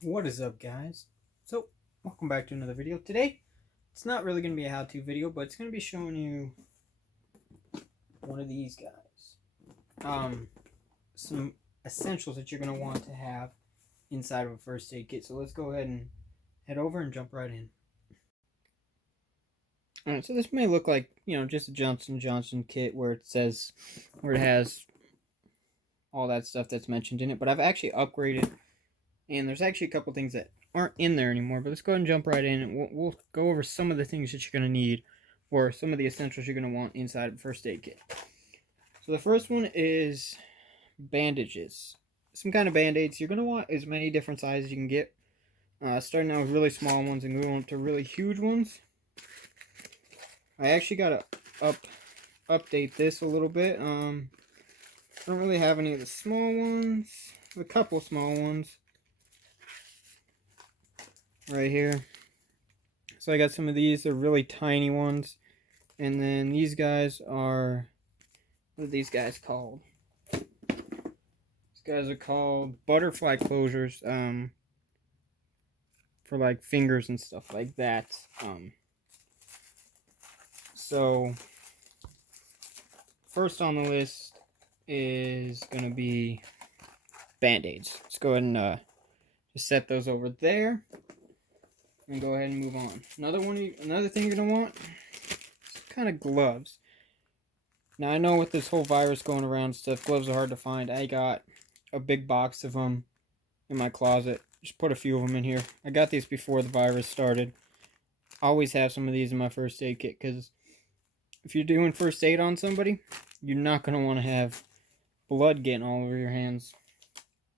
What is up, guys? So, welcome back to another video. Today, it's not really going to be a how-to video, but it's going to be showing you one of these guys. Some essentials that you're going to want to have inside of a first aid kit. So let's go ahead and head over and jump right in. Alright, so this may look like, just a Johnson & Johnson kit where it has all that stuff that's mentioned in it, but I've actually upgraded, and there's actually a couple things that aren't in there anymore. But let's go ahead and jump right in, and we'll go over some of the things that you're going to need, or some of the essentials you're going to want inside of a first aid kit. So the first one is bandages. Some kind of band-aids. You're going to want as many different sizes you can get, starting out with really small ones and going up to really huge ones. I actually got to update this a little bit. I don't really have any of the small ones. A couple small ones right here. So I got some of these. They're really tiny ones. And then these guys are, what are these guys called? These guys are called butterfly closures, for like fingers and stuff like that. So first on the list is gonna be band-aids. Let's go ahead and just set those over there and go ahead and move on. Another thing you're gonna want is kind of gloves. Now, I know with this whole virus going around and stuff, gloves are hard to find. I got a big box of them in my closet. Just put a few of them in here. I got these before the virus started. I always have some of these in my first aid kit, because if you're doing first aid on somebody, you're not going to want to have blood getting all over your hands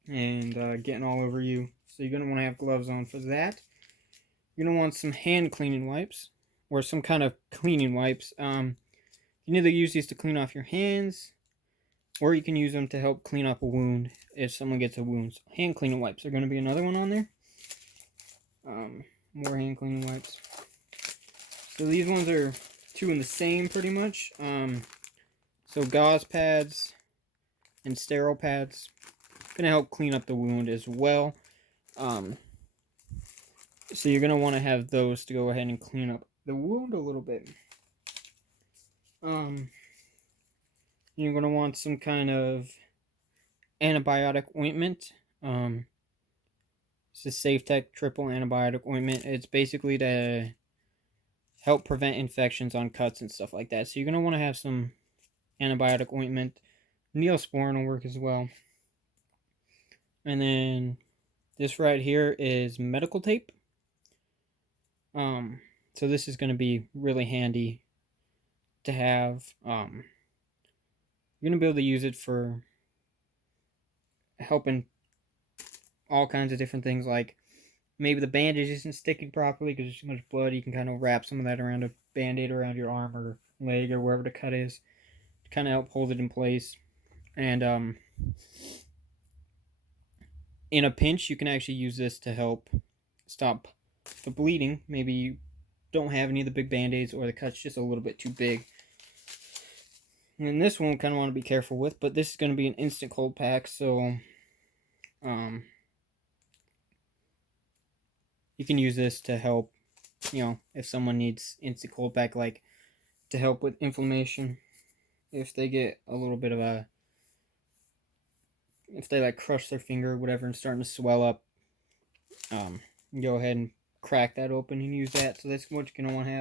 and getting all over you. So you're going to want to have gloves on for that. You're going to want some hand cleaning wipes, or some kind of cleaning wipes. You can either use these to clean off your hands, or you can use them to help clean up a wound if someone gets a wound. So hand cleaning wipes are going to be another one on there. More hand cleaning wipes. So these ones are two in the same pretty much. So gauze pads and sterile pads, going to help clean up the wound as well. So you're going to want to have those to go ahead and clean up the wound a little bit. You're going to want some kind of antibiotic ointment. It's a SafeTech triple antibiotic ointment. It's basically to help prevent infections on cuts and stuff like that. So you're going to want to have some antibiotic ointment. Neosporin will work as well. And then this right here is medical tape. So this is going to be really handy to have. You're going to be able to use it for helping all kinds of different things, like maybe the bandage isn't sticking properly because there's too much blood. You can kind of wrap some of that around a band-aid around your arm or leg or wherever the cut is to kind of help hold it in place. And in a pinch, you can actually use this to help stop the bleeding. Maybe you don't have any of the big band-aids, or the cut's just a little bit too big. And this one, kind of want to be careful with, but this is going to be an instant cold pack, so you can use this to help, if someone needs instant cold pack, like to help with inflammation. If they get a little bit of if they like crush their finger or whatever and starting to swell up, go ahead and crack that open and use that. So that's what you're going to want to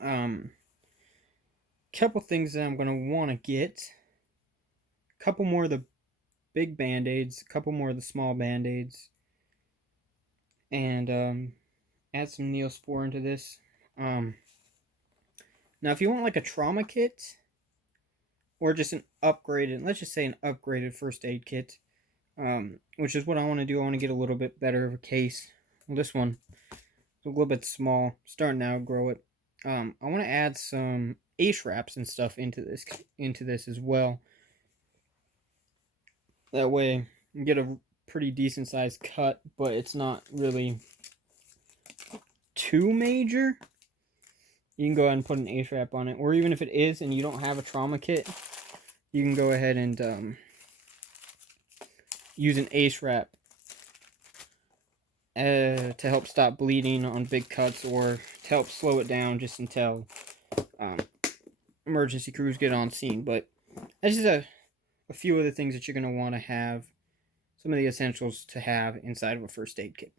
have. Couple things that I'm going to want to get. A couple more of the big band-aids, a couple more of the small band-aids. And add some Neosporin to this. Now, if you want like a trauma kit, or just an upgraded, let's just say an upgraded first aid kit, which is what I want to do. I want to get a little bit better of a case. Well, this one is a little bit small, starting to outgrow it. I want to add some ACE wraps and stuff into this as well. That way, you get a pretty decent sized cut, but it's not really too major. You can go ahead and put an ACE wrap on it, or even if it is and you don't have a trauma kit, you can go ahead and use an ACE wrap to help stop bleeding on big cuts, or to help slow it down just until um, emergency crews get on scene. But that's just a few of the things that you're going to want to have, some of the essentials to have inside of a first aid kit.